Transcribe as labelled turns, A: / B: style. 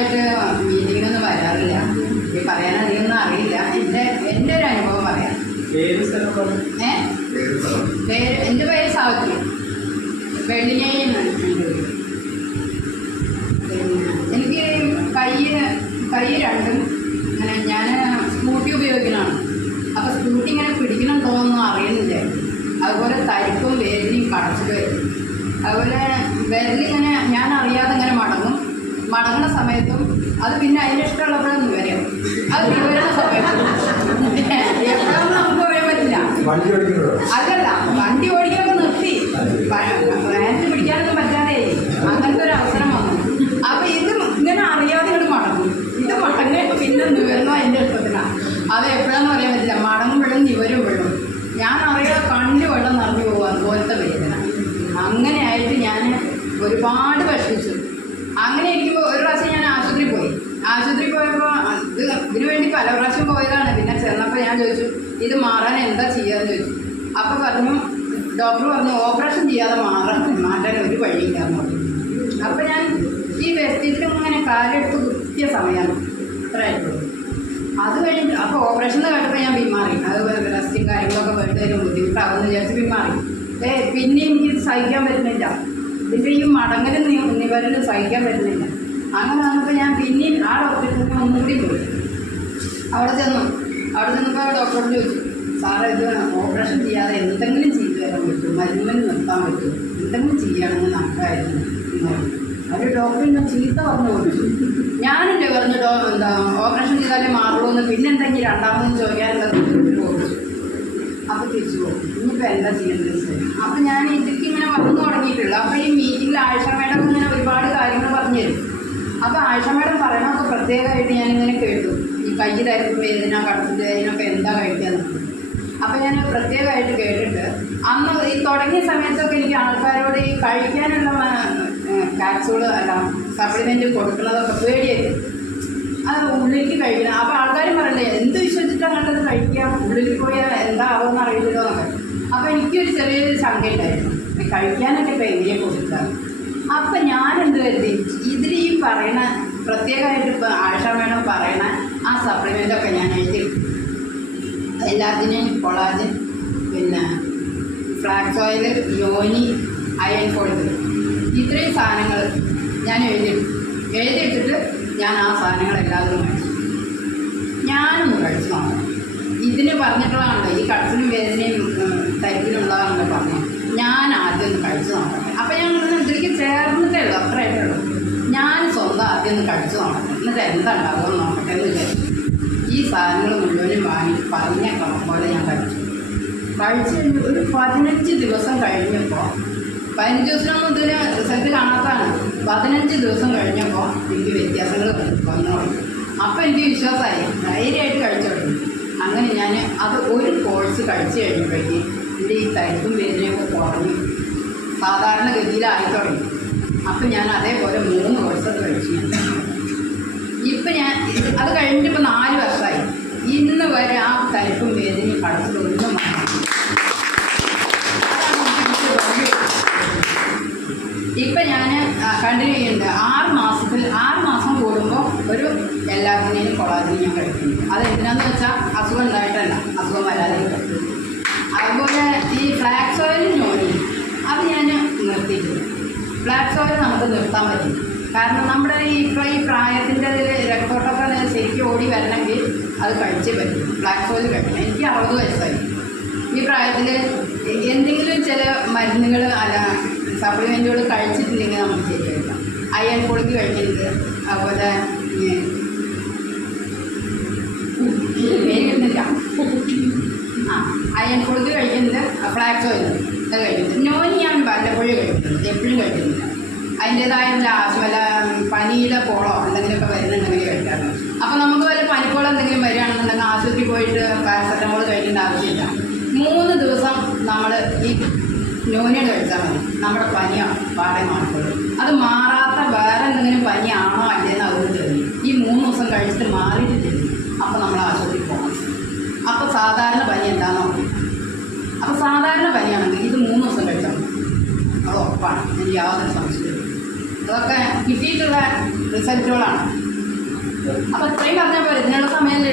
A: നാളായിട്ട് മീറ്റിങ്ങിനൊന്നും വരാറില്ല. ഈ പറയാൻ അധികമൊന്നും അറിയില്ല. എന്റെ എന്റെ ഒരു അനുഭവം പറയാം. പേര് എന്റെ പേര് സാവിത്രി വെള്ളിയായി എന്നാണ് എന്റെ പേര്. പിന്നെ എനിക്ക് കൈ കൈ രണ്ടും ഇങ്ങനെ ഞാൻ സ്കൂട്ടി ഉപയോഗിക്കുന്നതാണ് അപ്പോൾ സ്കൂട്ടി ഇങ്ങനെ പിടിക്കണമെന്നൊന്നും അറിയുന്നില്ല അതുപോലെ തരിപ്പും വേദനയും കടച്ചിട്ട് വരും അതുപോലെ വിരലിങ്ങനെ ഞാൻ അറിയാതെ ഇങ്ങനെ മടങ്ങും മടങ്ങുന്ന സമയത്തും അത് പിന്നെ അതിന് ഇഷ്ടമുള്ളപ്പോഴൊന്നും വരും അത് വരുന്ന സമയത്തും. നമുക്ക് പറയാൻ പറ്റില്ല. അതല്ല വണ്ടി ഓടിക്കാൻ നിർത്തി. റാൻഡ് പിടിക്കാനൊന്നും പറ്റാതെ അങ്ങനത്തെ ഒരു അവസരം വന്നു. അപ്പൊ ഇത് ഇങ്ങനെ അറിയാതെ ഇങ്ങോട്ട് മടങ്ങും. ഇത് മടങ്ങി പിന്നെ നിവർന്നോ അതിന്റെ ഇഷ്ടത്തിനാണ് അത് എപ്പോഴാന്ന് പറയാൻ പറ്റില്ല. മടങ്ങുമ്പോഴും നിവരുമ്പോഴും. ഞാൻ അറിയാതെ കണ്ണിൽ വെള്ളം നിറഞ്ഞു പോകും അതുപോലത്തെ വേദന. അങ്ങനെയായിട്ട് ഞാൻ ഒരുപാട് വിഷമിച്ചു. അങ്ങനെ ഇരിക്കുമ്പോൾ ഒരു പ്രാവശ്യം ഞാൻ ആശുപത്രി പോയി. ആശുപത്രി പോയപ്പോൾ ഇത് ഇതിനു വേണ്ടി പല പ്രാവശ്യം പോയതാണ്. പിന്നെ ചെന്നപ്പോൾ ഞാൻ ചോദിച്ചു ഇത് മാറാൻ എന്താ ചെയ്യാന്ന് ചോദിച്ചു. അപ്പോൾ പറഞ്ഞു ഡോക്ടർ പറഞ്ഞു ഓപ്പറേഷൻ ചെയ്യാതെ മാറാൻ മാറ്റാൻ ഒരു വഴിയില്ല എന്ന് പറഞ്ഞു. അപ്പോൾ ഞാൻ ഈ വെസ്റ്റിൽ ഇങ്ങനെ കാലെടുത്ത് കുത്തിയ സമയമാണ് ആയിട്ടുള്ളൂ. അത് കഴിഞ്ഞിട്ട് അപ്പോൾ ഓപ്പറേഷൻ എന്ന് കേട്ടപ്പോൾ ഞാൻ പിന്മാറി അത് റെസ്റ്റും കാര്യങ്ങളൊക്കെ വേണ്ടതിന് ബുദ്ധിമുട്ടാകുമെന്ന് വിചാരിച്ച് പിന്മാറി ഏ പിന്നെ എനിക്ക് സഹിക്കാൻ പറ്റുന്നില്ല. ഇതിന്റെ ഈ മടങ്ങലും നിവരലും സഹിക്കാൻ പറ്റുന്നില്ല. അങ്ങനെ വന്നപ്പോൾ ഞാൻ പിന്നെയും ആ ഡോക്ടറിൽ നിന്ന് ഒന്നുകൂടി പോയി. അവിടെ ചെന്നു. അവിടെ ചെന്നപ്പോൾ ഡോക്ടറോട് ചോദിച്ചു സാറേ ഇത് ഓപ്പറേഷൻ ചെയ്യാതെ എന്തെങ്കിലും ചെയ്തു തരാൻ പറ്റും മരുന്നിന് നിർത്താൻ പറ്റും എന്തെങ്കിലും ചെയ്യണമെന്ന് നമുക്കായിരുന്നു. അവർ ഡോക്ടറിനെ ചീത്ത പറഞ്ഞു കൊടുത്തു. ഞാനിട്ട് പറഞ്ഞു ഡോ എന്താ ഓപ്പറേഷൻ ചെയ്താലേ മാറുള്ളൂ എന്ന് പിന്നെ എന്തെങ്കിലും രണ്ടാമതെന്ന് ചോദിക്കാനുള്ള ചോദിച്ചു അപ്പോൾ തിരിച്ചു പോകും ഇനിയിപ്പോൾ എന്താ ചെയ്യേണ്ടത്? അപ്പോൾ അപ്പോൾ ആയിഷ മേഡം പറയണമൊക്കെ പ്രത്യേകമായിട്ട് ഞാനിങ്ങനെ കേട്ടു. ഈ കൈ തരുമ്പോൾ വേദന കടത്തിന്റെ വേദനയൊക്കെ എന്താ കഴിക്കാന്ന്. അപ്പോൾ ഞാൻ പ്രത്യേകമായിട്ട് കേട്ടിട്ട് അന്ന് ഈ തുടങ്ങിയ സമയത്തൊക്കെ എനിക്ക് ആൾക്കാരോട് ഈ കഴിക്കാനുള്ള കാപ്സൂൾ അല്ല സപ്ലിമെന്റ് കൊടുക്കുന്നതൊക്കെ പേടിയായിരുന്നു അത് ഉള്ളിലേക്ക് കഴിക്കണം. അപ്പോൾ ആൾക്കാരും പറയണ്ടേ എന്ത് വിശ്വസിച്ചിട്ടാണ് കണ്ടത് കഴിക്കാം ഉള്ളിൽ പോയാൽ എന്താ ആവുമെന്ന് അറിയില്ലല്ലോ എന്നൊക്കെ. അപ്പോൾ എനിക്കൊരു ചെറിയൊരു ശങ്കയുണ്ടായിരുന്നു. ഈ കഴിക്കാനൊക്കെ ഇപ്പോൾ എങ്ങനെ കൊടുക്കാം അപ്പം ഞാൻ എന്ത് കരുതി? ഇതിൽ ഈ പറയണ പ്രത്യേകമായിട്ട് ഇപ്പോൾ ആഴ്ച വേണം പറയണ ആ സപ്ലിമെന്റൊക്കെ ഞാൻ എഴുതി എല്ലാത്തിനെയും കൊളാജൻ പിന്നെ ഫ്ലാക്സ് ഓയിൽ യോനി അയൺ ഫോൾഡ് ഇത്രയും സാധനങ്ങൾ ഞാൻ എഴുതിയിട്ടു എഴുതിയിട്ടിട്ട് ഞാൻ ആ സാധനങ്ങൾ എല്ലാവരും കഴിച്ചു ഞാനൊന്ന് കഴിച്ചു നോക്കാം ഇതിന് പറഞ്ഞിട്ടുള്ളതാണല്ലോ ഈ കടത്തിനും വേദനയും തരിപ്പിനുള്ളതാണല്ലോ പറഞ്ഞത്. ഞാൻ ആദ്യം ഒന്ന് കഴിച്ചു നോക്കട്ടെ. ഒന്ന് കഴിച്ചു നോക്കട്ടെ എന്നിട്ട് എന്താ ഉണ്ടാവുമെന്ന് നോക്കട്ടെ എന്ന് വിചാരിച്ചു. ഈ സാധനങ്ങൾ മുഴുവനും വാങ്ങി പറഞ്ഞ ക്രമം പോലെ ഞാൻ കഴിച്ചു. കഴിച്ചു കഴിഞ്ഞ് ഒരു പതിനഞ്ച് ദിവസം കഴിഞ്ഞപ്പോൾ പതിനഞ്ച് ദിവസമൊന്നും ഇതിന് റിസൾട്ട് കാണാത്തതാണ്. പതിനഞ്ച് ദിവസം കഴിഞ്ഞപ്പോൾ എനിക്ക് വ്യത്യാസങ്ങൾ വന്നു തുടങ്ങി. അപ്പോൾ എനിക്ക് വിശ്വാസമായി. ധൈര്യമായിട്ട് കഴിച്ചു തുടങ്ങി. അങ്ങനെ ഞാൻ അത് ഒരു കോഴ്സ് കഴിച്ചു കഴിഞ്ഞപ്പോഴേക്ക് എന്റെ ഈ തരിപ്പും വേദനയൊക്കെ കുറഞ്ഞു. സാധാരണ ഗതിയിലായി തുടങ്ങി. അപ്പം ഞാൻ അതേപോലെ മൂന്ന് കോഴ്സ് കഴിച്ചു. ഇപ്പം ഞാൻ കണ്ടിന്യൂ ചെയ്യുന്നുണ്ട്. ആറ് മാസത്തിൽ ആറ് മാസം കൂടുമ്പോൾ ഒരു എല്ലാത്തിനെയും കൊളാജിനും ഞാൻ കഴിക്കുന്നു അത് എന്തിനാന്ന് വെച്ചാൽ അസുഖം ഉണ്ടായിട്ടല്ല അസുഖം വരാതെ അതുപോലെ ഈ ഫ്ലാക്സ് ഓയിൽ നോനി അത് ഞാൻ നിർത്തിയിട്ടുണ്ട് ഫ്ലാക്സ് ഓയിൽ നമുക്ക് നിർത്താൻ പറ്റും കാരണം നമ്മുടെ ഈ ഇപ്പോൾ ഈ പ്രായത്തിന്റെ രക്തോട്ടൊക്കെ ശരിക്കും ഓടി വരണമെങ്കിൽ അത് കഴിച്ചേ പറ്റും. ഫ്ലാക്സ് ഓയിൽ കഴിക്കണം. എനിക്ക് അറുപത് വയസ്സായി. ഈ പ്രായത്തിൽ എന്തെങ്കിലും ചില മരുന്നുകൾ അല്ല സപ്ലിമെന്റുകൾ കഴിച്ചിട്ടുണ്ടെങ്കിൽ നമുക്ക് ശരിയാക്കാം അയൺ പൊളിക്ക് കഴിക്കരുത് അതുപോലെ ആ അയൺ പൊളിക്ക് കഴിക്കുന്നത് ഫ്ലാക്സ് ഓയിൽ ഇത് കഴിക്കുന്നത് നോനി വല്ലപ്പോഴും കഴിക്കുന്നത് എപ്പോഴും കഴിക്കുന്നില്ല. അതിന്റേതായ ലാസ്റ്റ് വല്ല പനിയുടെ പോളോ എന്തെങ്കിലുമൊക്കെ വരുന്നുണ്ടെങ്കിൽ കഴിക്കാറുണ്ട്. അപ്പോൾ നമുക്ക് വല്ല പനിപ്പോളോ എന്തെങ്കിലും വരികയാണെന്നുണ്ടെങ്കിൽ ആശുപത്രി പോയിട്ട് പാരസെറ്റമോൾ കഴിക്കേണ്ട ആവശ്യമില്ല. മൂന്ന് ദിവസം നമ്മൾ ഈ ന്യൂനയുടെ കഴിച്ചാൽ മതി നമ്മുടെ പനിയാണ് പാടെ മാറിക്കൊള്ളും അത് മാറാത്ത വേറെ എന്തെങ്കിലും പനിയാണോ അല്ലേന്ന് അവർ തരും ഈ മൂന്ന് ദിവസം കഴിച്ചിട്ട് മാറിയിട്ട് തരും അപ്പോൾ നമ്മൾ ആശുപത്രിയിൽ പോകണം. അപ്പോൾ സാധാരണ പനി എന്താണെന്ന് നോക്കി അപ്പോൾ സാധാരണ പനിയാണെങ്കിൽ ഇത് മൂന്ന് ദിവസം കഴിച്ചാൽ മതി. അത് ഉറപ്പാണ്. എനിക്ക് യാതൊരു സംശയമില്ല അതൊക്കെ കിട്ടിയിട്ടുള്ള റിസൾട്ടുകളാണ്. അപ്പോൾ ഇത്രയും പറഞ്ഞപ്പോൾ ഇതിനുള്ള സമയമല്ലേ